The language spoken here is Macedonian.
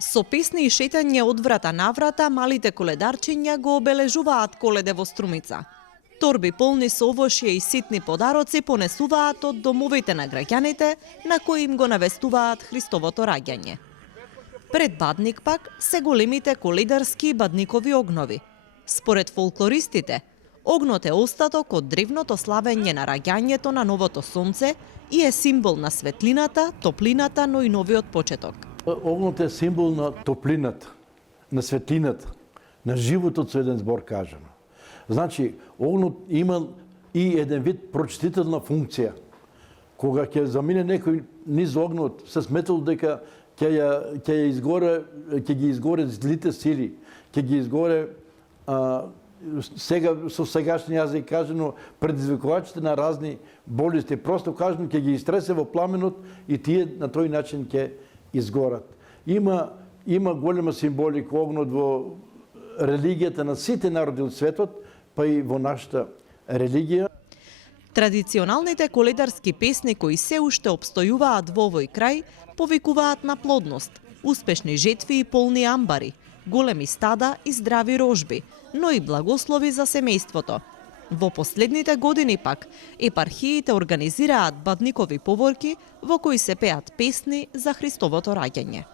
Со песни и шетање од врата на врата, малите коледарчиња го обележуваат Коледе во Струмица. Торби полни со овошје и ситни подароци понесуваат од домовите на граѓаните, на кои им го навестуваат Христовото раѓање. Пред Бадник пак се големите коледарски и бадникови огнови. Според фолклористите, огнот е остаток од древното славење на раѓањето на новото сонце и е символ на светлината, топлината, но и новиот почеток. Огнот е символ на топлината, на светлината, на животот со еден збор кажано. Значи, огнот има и еден вид прочитителна функција. Кога ќе замине некој низ огнот, се сметало дека ќе ги изгоре злите сили, ќе ги изгоре сега со сегашни јазик кажано предизвикувачите на разни болести, просто кажано ќе ги истресе во пламенот и тие на тој начин ќе изгорат. Има голема символика огнот во религијата на сите народи од светот, па и во нашата религија. Традиционалните коледарски песни кои се уште обстојуваат во овој крај повикуваат на плодност, успешни жетви и полни амбари, големи стада и здрави рожби, но и благослови за семејството. Во последните години пак, епархиите организираат бадникови поворки во кои се пеат песни за Христовото раѓање.